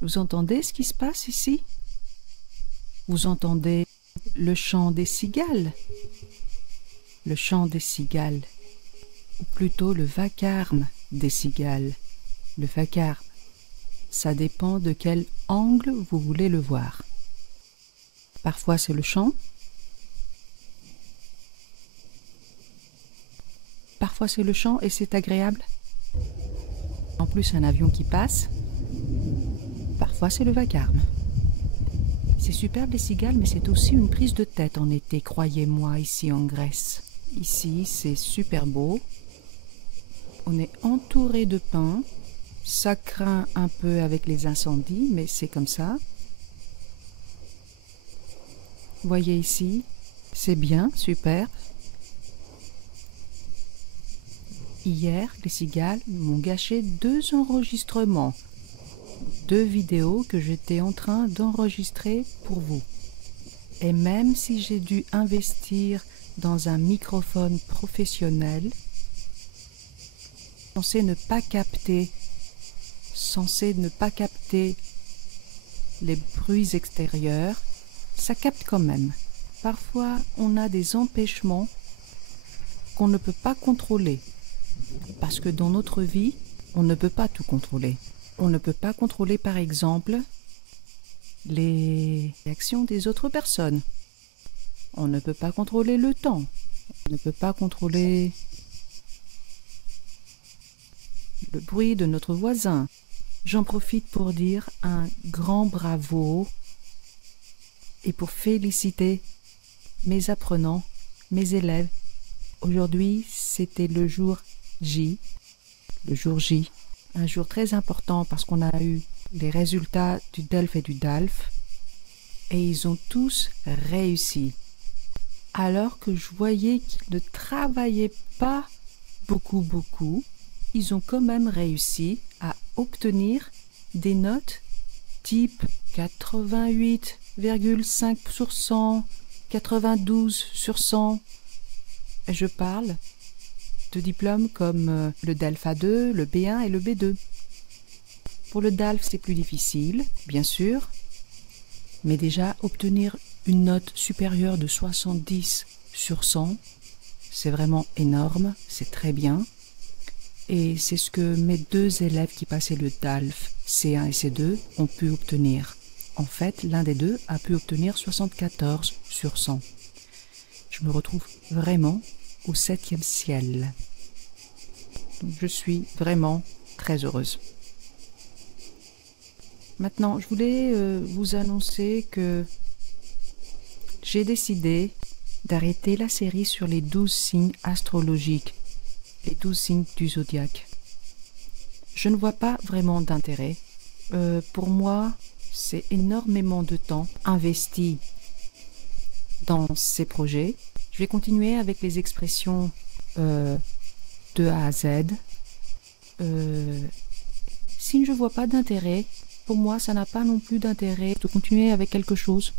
Vous entendez ce qui se passe ici? Vous entendez le chant des cigales? Le chant des cigales, ou plutôt le vacarme des cigales. Le vacarme, ça dépend de quel angle vous voulez le voir. Parfois c'est le chant, parfois c'est le chant et c'est agréable. En plus un avion qui passe, parfois c'est le vacarme. C'est superbe les cigales, mais c'est aussi une prise de tête en été, croyez-moi, ici en Grèce. Ici c'est super beau, on est entouré de pins, ça craint un peu avec les incendies, mais c'est comme ça. Vous voyez ici, c'est bien, super. Hier, les cigales m'ont gâché 2 enregistrements, 2 vidéos que j'étais en train d'enregistrer pour vous. Et même si j'ai dû investir dans un microphone professionnel, censé ne pas capter les bruits extérieurs, ça capte quand même. Parfois, on a des empêchements qu'on ne peut pas contrôler. Parce que dans notre vie, on ne peut pas tout contrôler. On ne peut pas contrôler, par exemple, les réactions des autres personnes. On ne peut pas contrôler le temps. On ne peut pas contrôler le bruit de notre voisin. J'en profite pour dire un grand bravo et pour féliciter mes apprenants, mes élèves. Aujourd'hui, c'était le jour J, un jour très important parce qu'on a eu les résultats du DELF et du DALF et ils ont tous réussi. Alors que je voyais qu'ils ne travaillaient pas beaucoup, ils ont quand même réussi à obtenir des notes type 88,5 sur 100, 92 sur 100. Et je parle de diplômes comme le DELF A2, le B1 et le B2. Pour le DALF, c'est plus difficile, bien sûr, mais déjà obtenir une note supérieure de 70 sur 100, c'est vraiment énorme, c'est très bien. Et c'est ce que mes 2 élèves qui passaient le DALF C1 et C2 ont pu obtenir. En fait, l'un des 2 a pu obtenir 74 sur 100. Je me retrouve vraiment au 7e ciel. Donc, je suis vraiment très heureuse. Maintenant, je voulais vous annoncer que j'ai décidé d'arrêter la série sur les 12 signes astrologiques, les 12 signes du zodiaque. Je ne vois pas vraiment d'intérêt. Pour moi, c'est énormément de temps investi dans ces projets. Je vais continuer avec les expressions de A à Z. Si je ne vois pas d'intérêt, pour moi, ça n'a pas non plus d'intérêt de continuer avec quelque chose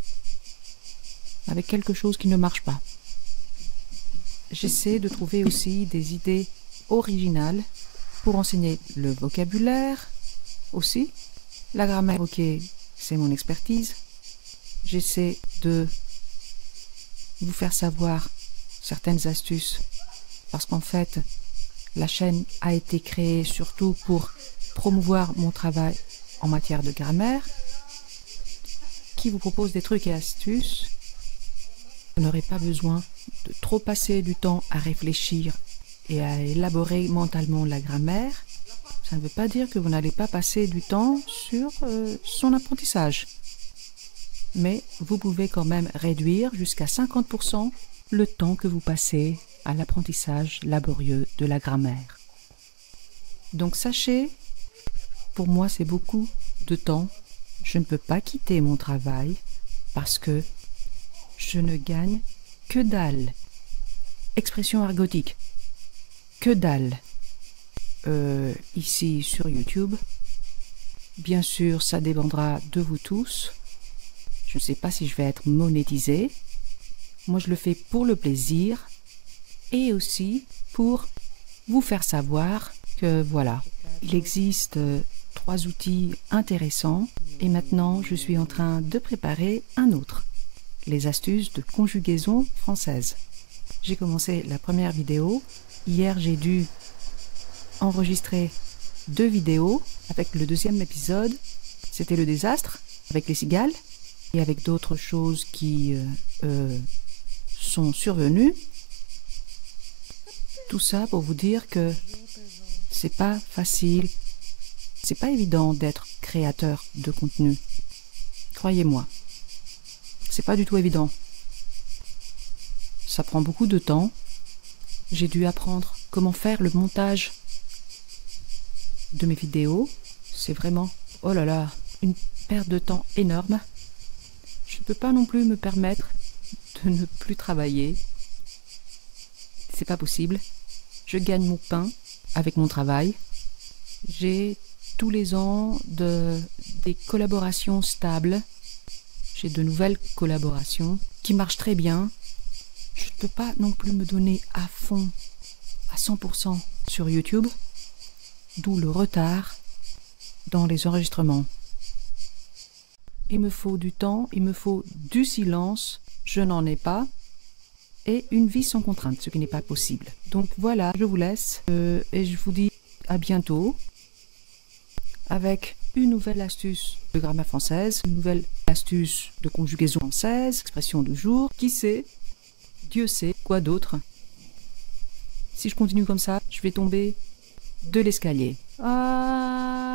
qui ne marche pas. J'essaie de trouver aussi des idées originales pour enseigner le vocabulaire aussi. La grammaire, ok, c'est mon expertise. J'essaie de vous faire savoir certaines astuces parce qu'en fait, la chaîne a été créée surtout pour promouvoir mon travail en matière de grammaire, qui vous propose des trucs et astuces. Vous n'aurez pas besoin de trop passer du temps à réfléchir et à élaborer mentalement la grammaire. Ça ne veut pas dire que vous n'allez pas passer du temps sur son apprentissage. Mais vous pouvez quand même réduire jusqu'à 50% le temps que vous passez à l'apprentissage laborieux de la grammaire. Donc sachez, pour moi c'est beaucoup de temps. Je ne peux pas quitter mon travail parce que je ne gagne que dalle. Expression argotique. Que dalle. Ici sur YouTube. Bien sûr, ça dépendra de vous tous. Je ne sais pas si je vais être monétisée. Moi, je le fais pour le plaisir et aussi pour vous faire savoir que voilà, il existe 3 outils intéressants et maintenant je suis en train de préparer un autre, les astuces de conjugaison française. J'ai commencé la première vidéo. Hier, j'ai dû enregistrer 2 vidéos avec le deuxième épisode. C'était le désastre avec les cigales et avec d'autres choses qui sont survenues. Tout ça pour vous dire que c'est pas facile, c'est pas évident d'être créateur de contenu. Croyez-moi, c'est pas du tout évident. Ça prend beaucoup de temps. J'ai dû apprendre comment faire le montage de mes vidéos. C'est vraiment, oh là là, une perte de temps énorme. Je ne peux pas non plus me permettre de ne plus travailler. C'est pas possible. Je gagne mon pain avec mon travail. J'ai tous les ans des collaborations stables. J'ai de nouvelles collaborations qui marchent très bien. Je ne peux pas non plus me donner à fond, à 100% sur YouTube, d'où le retard dans les enregistrements. Il me faut du temps, il me faut du silence, je n'en ai pas, et une vie sans contrainte, ce qui n'est pas possible. Donc voilà, je vous laisse et je vous dis à bientôt avec une nouvelle astuce de grammaire française, une nouvelle astuce de conjugaison française, expression du jour, qui sait, Dieu sait, quoi d'autre. Si je continue comme ça, je vais tomber de l'escalier. Ah